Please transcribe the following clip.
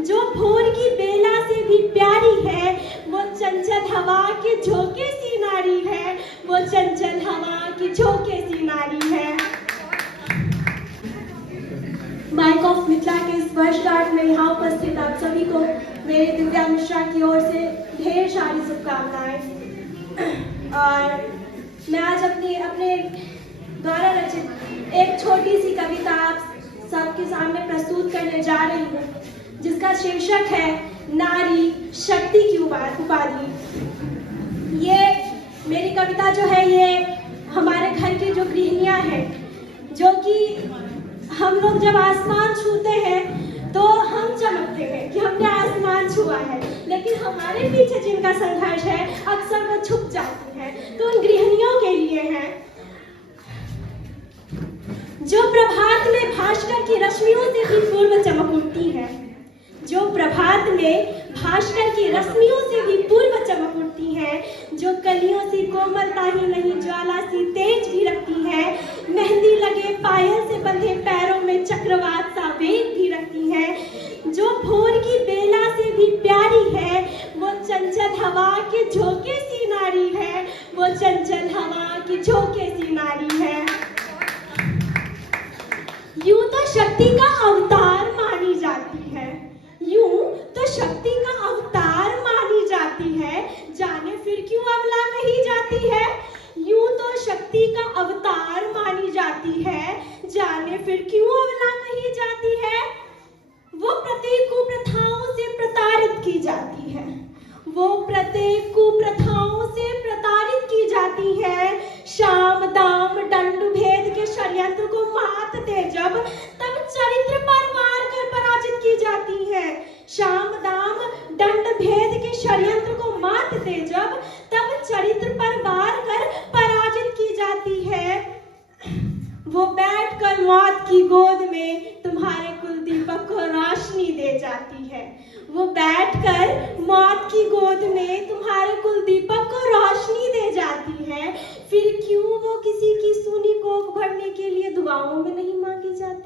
जो भोर की बेला से भी प्यारी है, वो चंचल हवा के झोंके सी नारी है, वो चंचल हवा की झोंके सी नारी है। माइक ऑफ मिथिला के इस वर्षगांठ में यहाँ उपस्थित आप सभी को मेरे दिव्या मिश्रा की ओर से ढेर सारी शुभकामनाएं। और मैं आज अपने द्वारा रचित एक छोटी सी कविता आप सबके सामने प्रस्तुत करने जा रही हूँ, जिसका शीर्षक है नारी शक्ति की उपाधि। ये मेरी कविता जो है, ये हमारे घर की जो गृहिणियाँ हैं, जो कि हम लोग जब आसमान छूते हैं तो हम चमकते हैं कि हमने आसमान छुआ है, लेकिन हमारे पीछे जिनका संघर्ष है अक्सर वो छुप जाती हैं। तो उन गृहिणियों के लिए है, जो प्रभात में भास्कर की रश्मियों से भी पूर्व चमक उठती है, जो प्रभात में भास्कर की रश्मियों से भी पूर्व चमक उठती है, जो कलियों सी कोमलता ही नहीं ज्वाला सी तेज भी रखती है, मेहंदी लगे पायल से बंधे पैरों में चक्रवात सा वेग भी रखती है, जो भोर की बेला से भी प्यारी है, वो चंचल हवा के झोंके सी नारी है, वो चंचल हवा की झोंके सी नारी है। यूं तो शक्ति का अवतार मानी जाती है, यूं तो शक्ति का अवतार मानी जाती है, जाने फिर क्यों अबला कही जाती है। यूं तो शक्ति का अवतार मानी जाती है, जाने फिर क्यों अबला कही जाती है। वो प्रत्येक कुप्रथाओं से प्रताड़ित की जाती है, वो प्रत्येक कुप्रथाओं से प्रताड़ित की जाती है। शाम दाम दंड भेद के षड्यंत्र को मात दे जब, तब चरित्र पर मार कर पराजित की जाती है। शाम दाम दंड भेद के षड्यंत्र को मात दे जब, तब चरित्र पर मार कर पराजित की जाती है। वो बैठकर मौत की गोद में तुम्हारे कुल दीपक को रोशनी दे जाती है, वो बैठकर मौत की गोद में तुम्हारे कुल दीपक को रोशनी दे जाती है। फिर क्यों वो किसी की सूनी कोख भरने के लिए दुआओं में नहीं मांगी जाती।